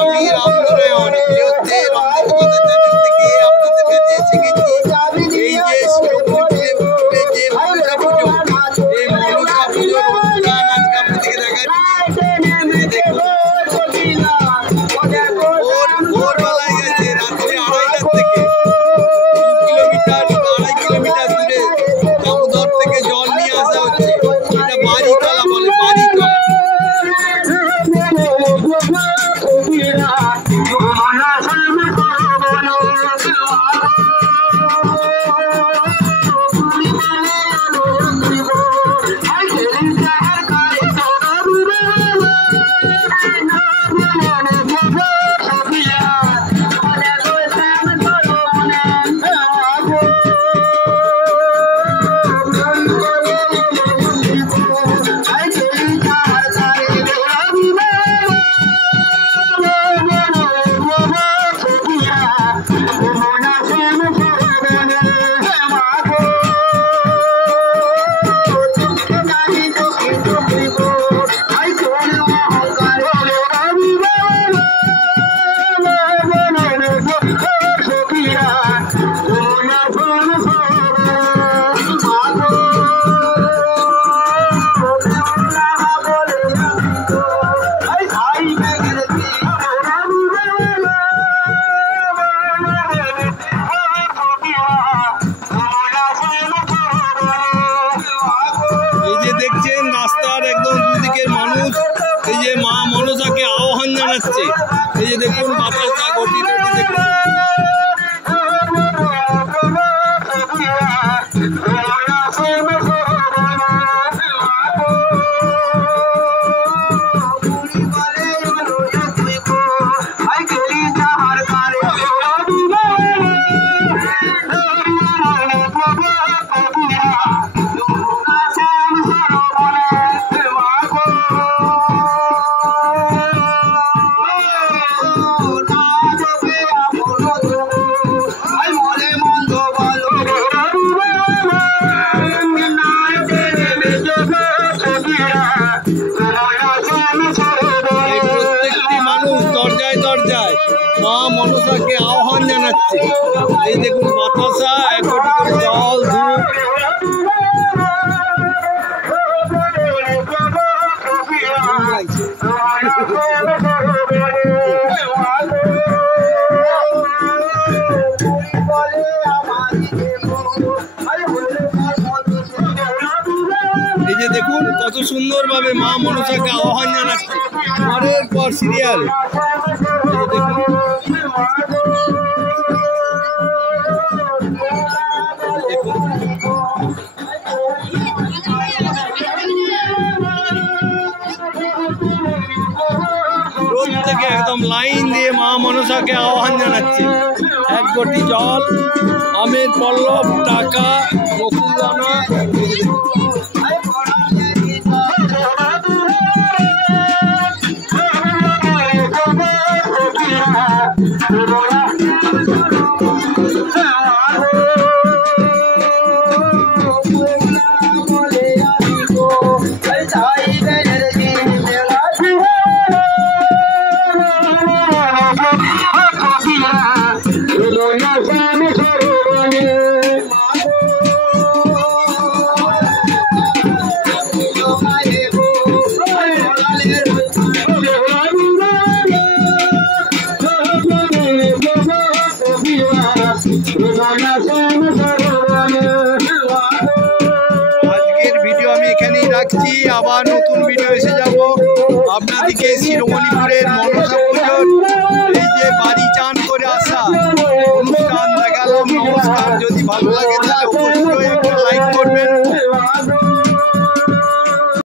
আমি রামনারায়ণ হচ্ছে রমনাথ চ্যানেল থেকে আপনাদের কাছে এসে গেছি। এই যে শিরোমণিপুরে যে মনসা পুজো, এই মনসা পুজোর অনুষ্ঠান আজকে আপনাদেরকে দেখাচ্ছি। দেখুন ভোরবেলায় গেছে রাত্রি 2:30টার থেকে 2 কিলোমিটার 2.5 কিলোমিটার দূরে দামোদর থেকে জল নিয়ে আসা হচ্ছে। এটা বাড়িতলা বলে, বাড়িতলা। দেখছেন রাস্তার একদম দুদিকের মানুষ এই যে মা মনসাকে আহ্বান জানাচ্ছে। এই যে দেখুন বাতাসা ঘটি দেখুন। দরজায় মা মনসাকে আহ্বান জানাচ্ছে। এই দেখুন বাতাসা, এক কোটি করে জল, ধূপ। এই যে দেখুন কত সুন্দর ভাবে মা মনসাকে আহ্বান জানাচ্ছে পরের পর সিরিয়াল। রোদ থেকে একদম লাইন দিয়ে মা মনসাকে আহ্বান জানাচ্ছে। 1 কোটি জল, আমের পল্লব, টাকা, বকুলদানা। আজকের ভিডিও আমি এখানেই রাখছি। আবার নতুন ভিডিও এসে যাব আপনাদেরকে শিরোমণিপুরের মনসা পুজোর এই যে বাড়ি চান করে আসা অনুষ্ঠান দেখালাম। নমস্কার। যদি ভালো লাগে তাহলে